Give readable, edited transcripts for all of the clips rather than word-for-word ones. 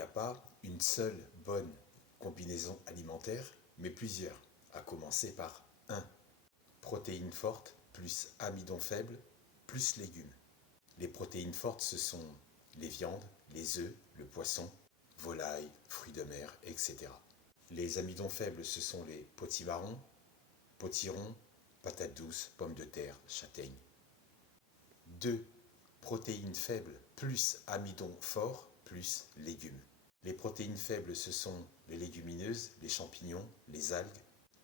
n'y a pas une seule bonne combinaison alimentaire, mais plusieurs, à commencer par 1. Protéines fortes plus amidon faible plus légumes. Les protéines fortes, ce sont les viandes, les œufs, le poisson, volailles, fruits de mer, etc. Les amidons faibles, ce sont les potimarrons, potirons, patates douces, pommes de terre, châtaignes. 2. Protéines faibles plus amidon fort plus légumes. Les protéines faibles, ce sont les légumineuses, les champignons, les algues,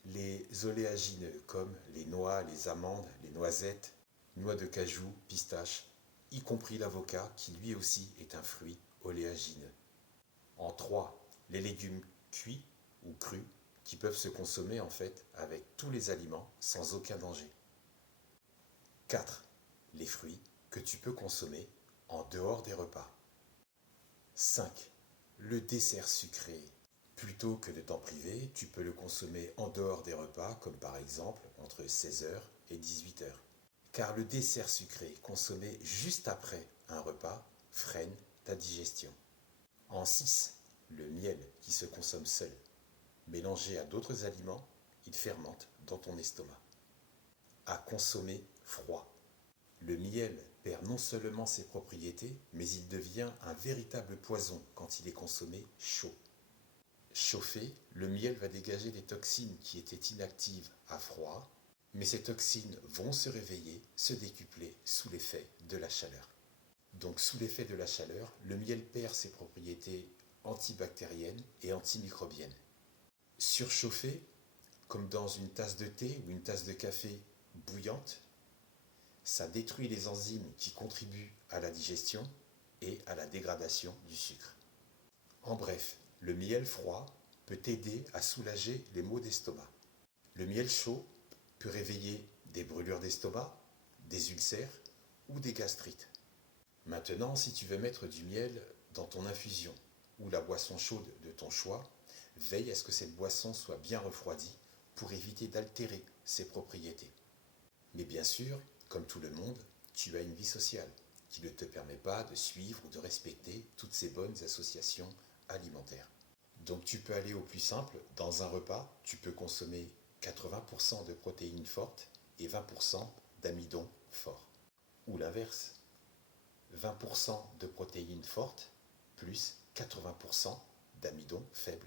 les oléagineux comme les noix, les amandes, les noisettes, noix de cajou, pistaches, y compris l'avocat qui lui aussi est un fruit oléagineux. En 3, les légumes cuits ou crus qui peuvent se consommer en fait avec tous les aliments sans aucun danger. 4. Les fruits que tu peux consommer en dehors des repas. 5. Le dessert sucré. Plutôt que de t'en priver, tu peux le consommer en dehors des repas, comme par exemple entre 16h et 18h. Car le dessert sucré consommé juste après un repas freine ta digestion. En 6, le miel qui se consomme seul. Mélangé à d'autres aliments, il fermente dans ton estomac. À consommer froid. Le miel perd non seulement ses propriétés, mais il devient un véritable poison quand il est consommé chaud. Chauffé, le miel va dégager des toxines qui étaient inactives à froid, mais ces toxines vont se réveiller, se décupler sous l'effet de la chaleur. Donc sous l'effet de la chaleur, le miel perd ses propriétés antibactériennes et antimicrobiennes. Surchauffé, comme dans une tasse de thé ou une tasse de café bouillante, ça détruit les enzymes qui contribuent à la digestion et à la dégradation du sucre. En bref, le miel froid peut aider à soulager les maux d'estomac. Le miel chaud peut réveiller des brûlures d'estomac, des ulcères ou des gastrites. Maintenant, si tu veux mettre du miel dans ton infusion ou la boisson chaude de ton choix, veille à ce que cette boisson soit bien refroidie pour éviter d'altérer ses propriétés. Mais bien sûr, comme tout le monde, tu as une vie sociale qui ne te permet pas de suivre ou de respecter toutes ces bonnes associations alimentaires. Donc tu peux aller au plus simple, dans un repas, tu peux consommer 80% de protéines fortes et 20% d'amidon fort. Ou l'inverse, 20% de protéines fortes plus 80% d'amidon faible.